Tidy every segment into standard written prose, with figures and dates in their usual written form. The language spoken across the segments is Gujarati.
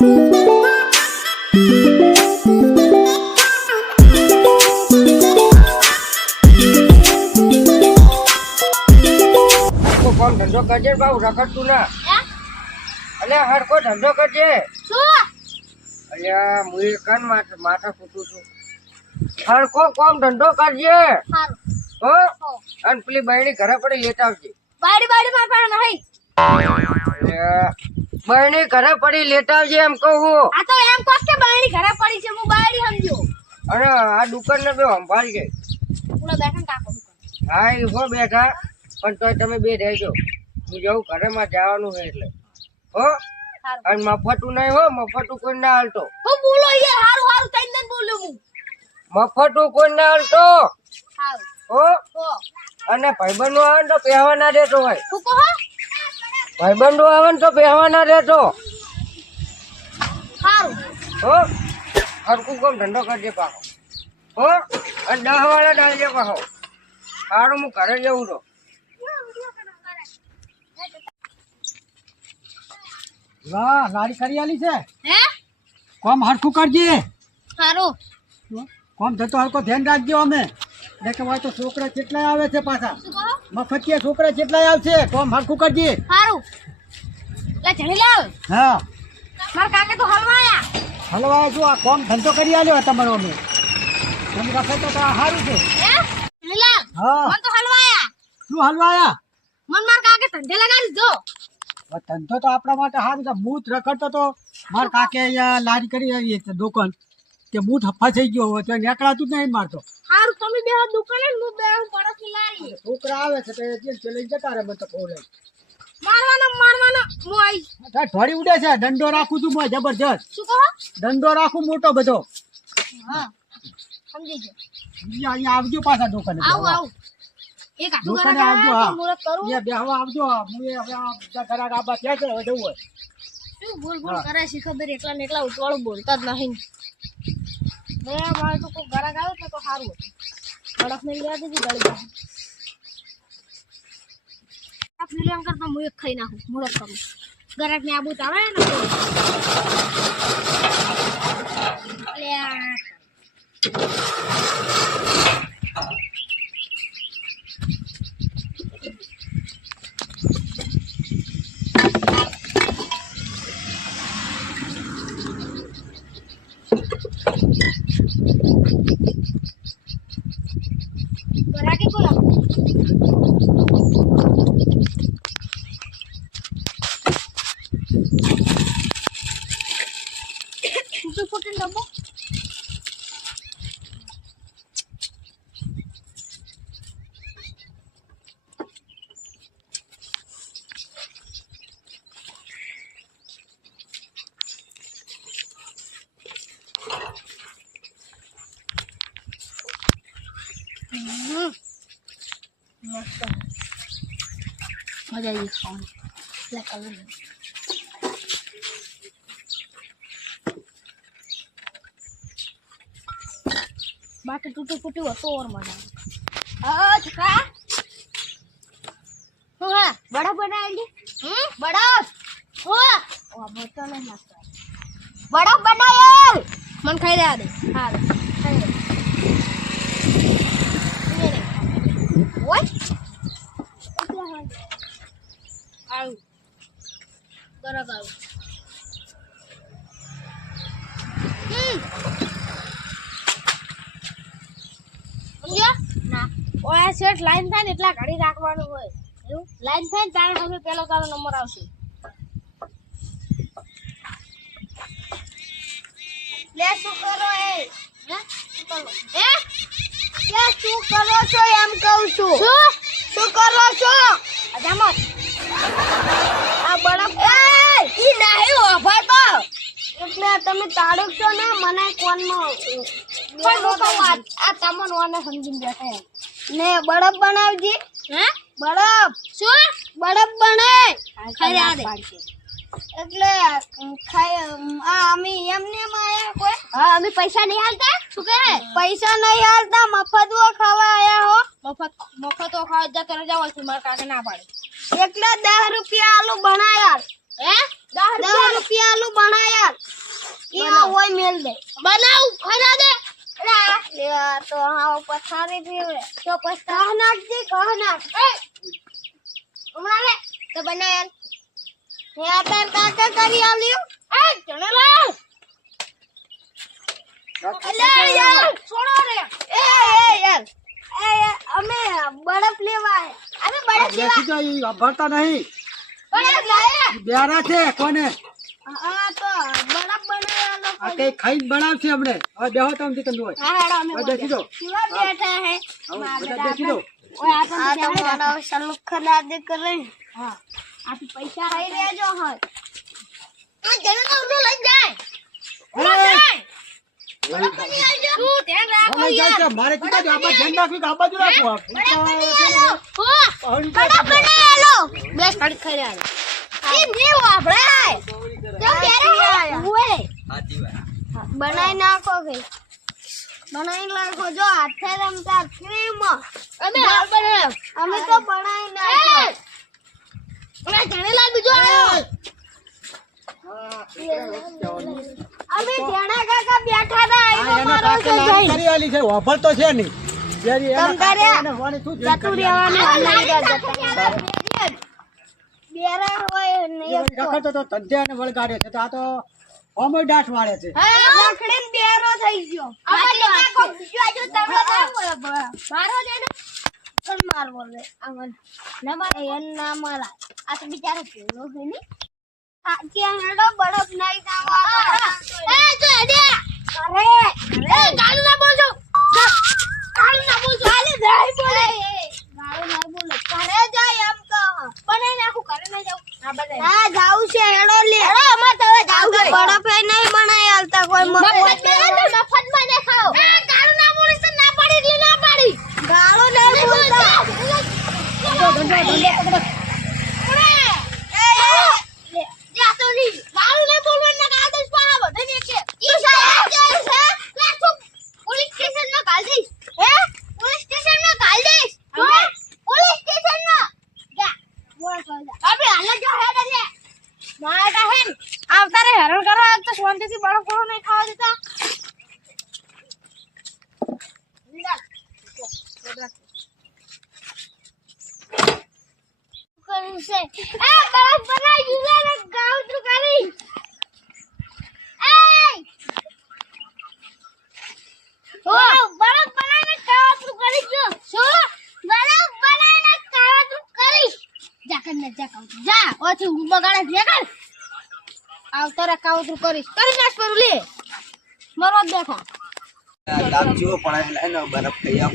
કોમ ધંધો કરજે બાબુ રખડતું ના અલે હરકો ધંધો કરજે અલ્યા મુઈ કાન માથા ફૂટું છું હરકો કોમ ધંધો કરજે હો અને પેલી બહેણી ઘરે પડી લેતા આવજે બાડી માર પાસે નહીં બહેણી ઘરે પડી લેતા આવજે એમ કહું આ તો એમ કોસ કે બાડી ઘરે પડી છે હું બાડી સમજો અને આ દુકાન ને બે સંભાળજે પૂરા બેઠા કાકો દુકાન હા એ હો બેઠા પણ તોય તમે બે રહેજો હું જવું ઘરે માં જવાનું છે એટલે હો અને મફતું નહીં હો મફતું કોઈ ના હાલતો હું બોલો યાર હારું થઈને બોલ્યો હું મફતું કોઈ ના હાલતો હારું હો હો અને ભાઈબંધો આવે ને તો પહેવા ના દેતો હોય હું કહો ભાઈબંધો આવે ને તો પહેવા ના દેતો હારું હો હરકું કોમ ધંધો કરજે પાછો હો અને 10 વાળા ડાલજે પાછો સારું હું ઘરે જવું તો વાહ લાડી કરી આલી છે હે કોમ હરખું કરજે હારું કોમ થતો હરકો ધ્યાન રાખજો અમે દેખે હોય તો છોકરા કેટલાય આવે છે પાછા શું કહો મફતિયા છોકરા કેટલાય આવશે કોમ હરખું કરજે હારું લે જણીલાલ હા માર કાકે તો હલવાયા હલવા જો આ કોમ ધંધો કરી આલ્યો તમારો અમે તમે રાખે તો સારું છે હે જણીલાલ હા મન તો હલવાયા શું હલવાયા મન માર કાકે ધંધે લગાડી દો ધંધો તો આપણા માટે સારું છે મૂત રખડતો તો માર કાકે અહીંયા લારી કરી આવી છે દુકાન કે મૂત ફસાઈ ગયો હોય તો નીકળાતું જ નહીં મારતો હારું તમે બે દુકાને હું બે પડોશી લાવી છોકરા આવે છે તો એ લઈને જતા રહે મને તો ખબર મારવાના હું આઈ ઢોળી ઉડે છે દંડો રાખું છું હું જબરજસ્ત શું કહો દંડો રાખું મોટો બધો હા સમજી ગયો અહીંયા આવજો પાછા દુકાને આવું એક આટલું દુકાને ઘરે આવજો આવ્યા મુરત કરું અહીંયા બેહવા આવજો હું એ હવે આ બધા ઘરાક આબા ત્યાં છે હવે જવું હોય શું ભૂલ કરે છે ખબર એકલા ને એકલા ઉતવાળું બોલતા જ નહીં બે મારે તો કોઈ ઘરાક આવ્યો ને તો સારું હતું કડક ને લેવા દીધી ગળી જાય આ ફિલ્મ કરતા હું એક ખાઈ નાખું મુરત કરું ઘરાક ને આબુ આવે ને ઘરાકે કોઈ ફૂટે ડબ્બો મસ્ત મજા આવી ખાવાની લે કલર બાકી તૂટું ફૂટ્યું હતું ઓર મજા છોકરા હું હે બડા બનાવેલી બડા હું ઓ બોતો ને મસ્ત બડા બનાવેલ મન ખાઈ રહ્યા દે હા ખાઈ ઓય આવ ગરક આવ સમજ્યા ના ઓય સેટ લાઈન થાય ને એટલા ઘડી રાખવાનું હોય એવું લાઈન થાય ને તારે હવે પેલો તારો નંબર આવશે લે શું કરો એ હે શું કરો એ લે શું કરો છો એમ કહું છું શું કરો છો અજામત આ બળપ એ ઈ નહીં ઓફર તો એટલે તમે તાળુક છો ને મને કોનમાં આ તમન વાને સમજીને બેઠા ને બળપ બનાવજી હે બળપ શું બળપ બને ખાઈ આ દે એટલે ખાય આ અમે એમને આયા કોઈ હા અમે પૈસા નહીં હાલતા શું કહે પૈસા નહીં હાલતા મફતવો ખાવા આયા હો મફતવો ખાવા જા કરે જાવ મારા કાકા ના પાડે એકલા 10 રૂપિયા આલુ બનાયા હે 10 રૂપિયા આલુ બનાયા ઈમાં હોય મેલ દે બનાવ ખરા દે લે તો હાવ પથારી પીવે તો પછી કહ નાખ દે કહ નાખ એ હમણાં લે તો બનાયા હે આતર કાકા કરી આલ્યું એ જણલા અલે યાર છોડો રે એ યાર અમે બરફ લેવા અમે બરફ બેસી તો ઈ ભરતા નહીં બરફ લાયા બેરા છે કોને હા તો બરફ બનાવવાનો આ કઈ ખાઈ બનાવશે હમણે હવે બેહો તો અમથી કંદુ હોય હા હેડો અમે હવે બેસી દો કેવા બેઠા હે બધા બેસી દો ઓય આ તો મારા સલુખ ખલા દે કરે હા આ પૈસા લઈ લેજો હા આ જણનો ઉડો લઈ જાય ઉડો જાય બરફ બની આવજો તું ધ્યાન રાખો યાર મારે કીધું કે આબા ધ્યાન રાખવી કે આ બાજુ રાખો બરફ બનાવેલો બેસ કડી ખાઈ રહ્યા ઈ ની વાપરાય તો ક્યારે ઓય બનાઈ નાખો કે બનાઈ નાખો જો હાથે રમતા ક્રીમ અમે હાલ બનાવ અમે તો બનાઈ નાખો ઓલા જણેલા બીજો આવ્યો અમે જણા કાકા બેઠા હતા આઈનો મારો છે જઈ કરી આલી છે ઓફર તો છે નહીં જેરી તમ તારે વાણી તું જતું રહેવાનું ઓનલાઈન જતા બેરા હોય નહીં રખડતો તો તદ્યાને વળગાડે છે તો આ તો ઓમય ડાઠ વાળે છે લખડીને બેરો થઈ ગયો આપણે કાકો બીજો આજો તમને મારો દે ને કોણ મારવો લે આમન ના મારે એન ના મારા આ તો બિચારો કેવો છે ને આ કે હેડો બરફ નહીં દાવા એ જો હેડે અરે એ ગાળું ના બોલજો ગાળું ના બોલજો આલે નહીં બોલે ગાળું ના બોલે ઘરે જાય એમ કહો બનાઈ નાખું ઘરે ન જાઉં હા બનાઈ હા જાઉં છે હેડો લે હેડો અમાર તો હવે જાઉં છે બરફ નહીં બનાઈ આલતા કોઈ મફત માં ને ખાઓ એ ગાળું ના બોલીસ તો ના પાડી એટલે ના પાડી ગાળું નહીં બોલતા હેરાન કરવા તો શાંતિથી બરફ પૂરો નહીં ખાવા દેતા કરું છે એ બરફ બનાવી દીધા ને ગાવ તું કરી એ બરફ બનાવીને ગાવ તું કરી ગયો શું બરફ બનાવીને ગાવ તું કરી જા કર જા ઓથી હું બગાડે જે કર આવતો રે કાવ તું કરી નાખ પર લે મરો બેઠા લાગ જેવો પડે એટલે એનો બરફ ખાઈ આવ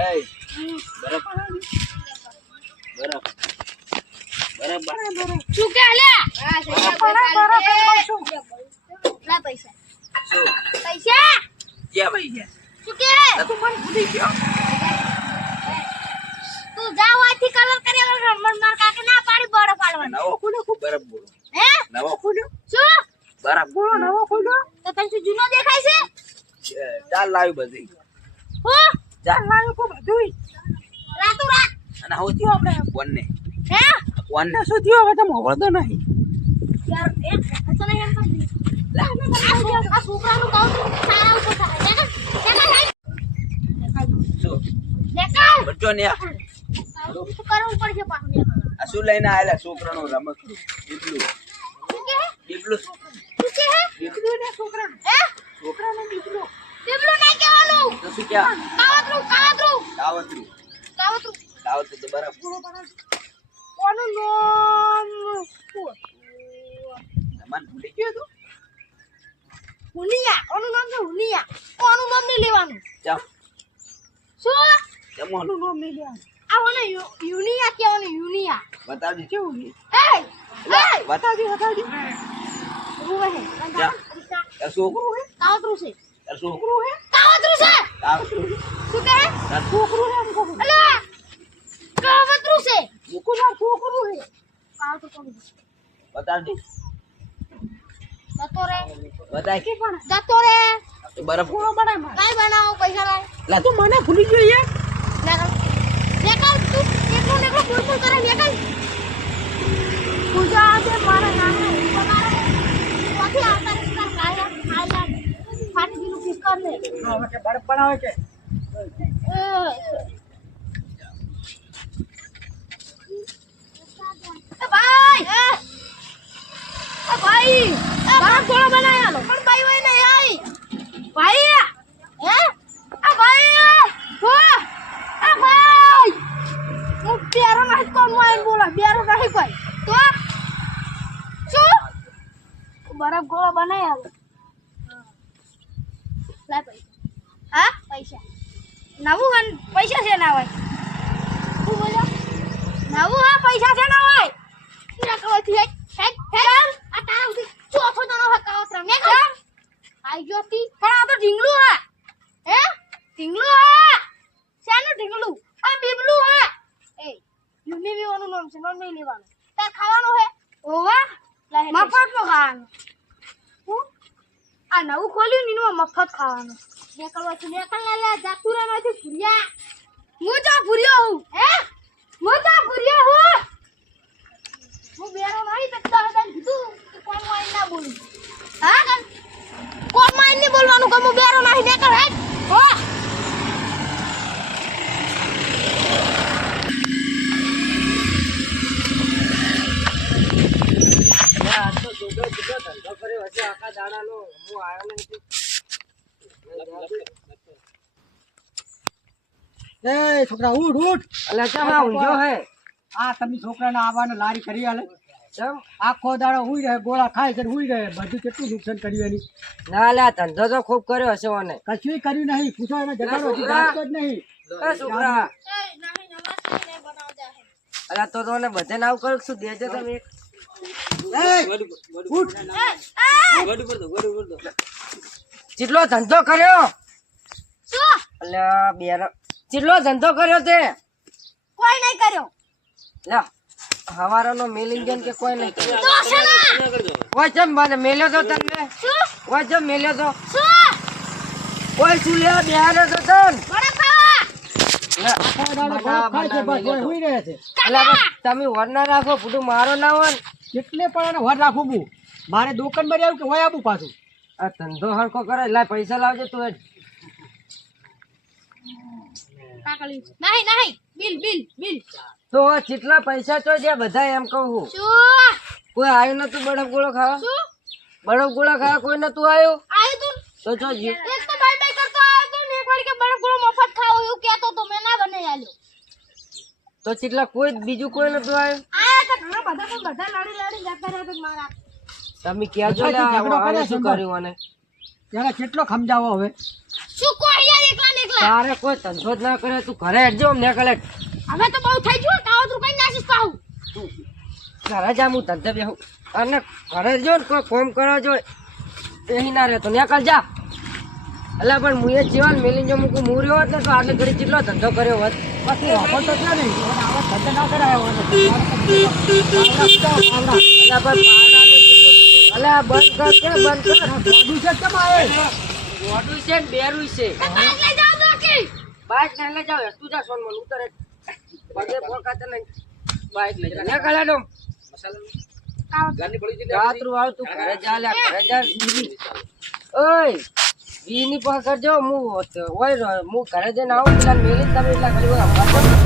એ બરફ શું કે લે લા પૈસા શું પૈસા ક્યાં ભાઈ છે શું કે તું મને ભૂલી ગયો તું જા વાથી કલર કર્યા મન માર કાકે ના પાડી બરફ પાડવાની નવો ખોલ્યો ખૂબ બરફ બોલો હે નવો ખોલ્યો શું બરફ બોલો નવો ખોલ્યો તો તને શું જૂનો દેખાય છે ચાલ લાવ્યું બધી હો ચાલ લાવ્યું કો બધું રાતો રાત અને હું થયો આપણે કોનને હે કોનને શું થયો હવે તમે હોળતો નહીં યાર એ તો નહીં એમ કરી આ છોકરાનું કામ સારા ઉપર થાય ને શું દેખાય બચ્ચો ને શું કરવું પડશે પાછું આ શું લઈને આયેલા છોકરાનું રમકડું દીપલું શું કે દીપલું શું કે દીપલું ને છોકરાનું હે છોકરાનું દીપલું ટીબલું નહીં કહેવાનું તો શું ક્યાં કાવતરું કાવતરું તો બરફ કોનું નામ શું મન ભૂલી ગયો તું હુનિયા કોનું નામ છે હુનિયા કોનું નામ નહીં લેવાનું ચાલ શું જમવાનું નામ નહીં લેવાનું આ મને યુનિયા કહેવાનું યુનિયા બતાવજો કેવું છે એ બતાવજો રૂવે હે જા. તાર છોકરું હે કાવતરું છે તાર છોકરું હે કાવતરું છે કાવતરું શું કહે તાર છોકરું હે એમ કહું અલા કાવતરું છે મૂકું તાર છોકરું હે કાવતરું કોણ બતાવજો જતો રે બતાય કે પણ જતો રે તો બરફ કોનો બનાય મારે કાઈ બનાવો પૈસા લાય લા તું મને ભૂલી ગયો યાર લે તું કેટલું ને બોલ કરે મેકલ પૂજા આજે મારા નાના તમારા કોથી આવતા રહેતા ખાયા ફાટી ગયું ફિશ કર લે હા, હવે કે બરફ બનાવે કે ભાઈ ભાઈ બરફ ગોળો બનાયા લો પણ ભાઈ હોય નહીં આઈ ભાઈ હે આ ભાઈ હો આ ભાઈ હું બેરો નહીં કોણ માં બોલા બેરો નહીં કોઈ તો શું બરફ ગોળો બનાયા લો લા પૈસા હા પૈસા નવું પૈસા છે ના હોય તું બોલો નવું હા પૈસા છે ના હોય ના કવથી હેક હેક હેક આ તાવ ચોથો જણો હકાવત રમે કે આઈ જોતી પણ આ તો ઢીંગલું હા હે ઢીંગલું હા શાનું ઢીંગલું આ બીબલું હા એ યુની વીવાનું નામ છે નામ નહીં લેવાનું તાર ખાવાનું હે ઓવા મફતનું ખાવાનું હું આ નવું ખોલ્યું નીનું મફત ખાવાનું મેકલવાથી મેકલ લે જાતુરામાંથી ભૂરિયા હું જા ભૂરિયો હું હે હું જા ભૂરિયો હું હું બેરો નહીં તકતા હતા કીધું કે કોણ માં ના બોલું હા કોણ માં નહીં બોલવાનું કે હું બેરો નહીં મેકલ હે હો આ તો છોકરો કેટલો ધંધો કર્યો હશે આખા દાડાનો હું આવ્યો નથી એ છોકરા ઉઠ ઉઠ અલ્યા ચમ આ ઊંઘ્યો હે આ તમે છોકરાને આવવાને લારી કરી આલે ચમ આખો દાડો હુઈ રહે ગોળા ખાય છે ને હુઈ રહે બધું કેટલું નુકસાન કર્યું એની ના અલ્યા ધંધો તો ખૂબ કર્યો હશે ઓને કશું કર્યું નહીં પૂછો એને જગાડો હજી જાગતો જ નહીં એ છોકરા એ નહીં નમસ્તે ને બનાવતા હે અલ્યા તો તને બધે નાવ કરું શું દેજો તમે એક એ ઉઠ ચેટલો ધંધો કર્યો શું અલ્યા બેર ચેટલો ધંધો કર્યો તે કોઈ નહીં કર્યો લ્યા હવારાનો મેલિંજન કે કોઈ નહીં કર્યો તો છે ને કોઈ ચમ મને મેલ્યો તો તને શું કોઈ ચમ મેલ્યો તો શું કોઈ ચૂલ્યા બેહાર્યો તો તન બડા ખાવા આખો દાડો ગોળા ખાય છે બસ કોઈ હુઈ રહે છે અલ્યા તમે વર ના રાખો પૂરું મારો ના હોય ને. કેટલે પણ એને વર રાખું હું મારે દુકાન માં આવ્યું કે હોય આવું પાછું આ ધંધો હરખો કરે એટલે પૈસા લાવજો તું જ. કાકલી નહીં નહીં બિલ બિલ બિલ તો જેટલા પૈસા તો જે બધા એમ કહું છું. શું કોઈ આવ્યું નતું બરફ ગોળો ખાવા શું બરફ ગોળા ખાવા કોઈ નતું આવ્યું આયું તું તો જો જીવ એક તો બાય બાય કરતો આવ્યો તો ને એક વાર કે બરફ ગોળો મફત ખાવો એવું કહેતો તો મેં ના બને આલ્યો તો જેટલા કોઈ બીજું કોઈ નતું આવ્યું આયા તો ઘણા બધા પણ બધા લડી લડી જતા રહ્યા તો મારા તમે કહેજો લે ઝઘડો કરે આને છે શું બસ. કર્યું અને એને કેટલો સમજાવો હવે શું કોઈ યાર એકલા ને એકલા તારે કોઈ ધંધો જ ના કરે તું ઘરે હેડજો અમને કલે હવે તો બહુ થઈ ગયું કાવતરું કઈ નાસીસ પાઉં ઘરે જા હું ધંધે બેહું અને ઘરે જો ને કોઈ કોમ કરો જો એની ના રહેતો નેકળ જા એટલે પણ હું એ જીવન મેલી જો મૂકું મૂર્યો હોત ને તો આટલે ઘડી કેટલો ધંધો કર્યો હોત પછી વાપરતો જ નહીં એને આવા ધંધા ના કરાયો હોય એટલે પણ પાવડાનું જેટલું અલ્યા બંધ કર કે બંધ કર બધું છે કેમ આવે મોઢું છે ને બેરું છે બાઈક લઈ જાવ તો કે બાઈક ને લઈ જાવ તું જા સોન મને ઉતરે પગે પોકાતે નહીં બાઈક લઈ જા નેકળ હેડો રાત્રું આવ તું ઘરે જા લે ઘરે જા ઓય વીની પકડજો હું ઓય હું ઘરે જઈને આવું પેલા મેલી તમે એટલા કરી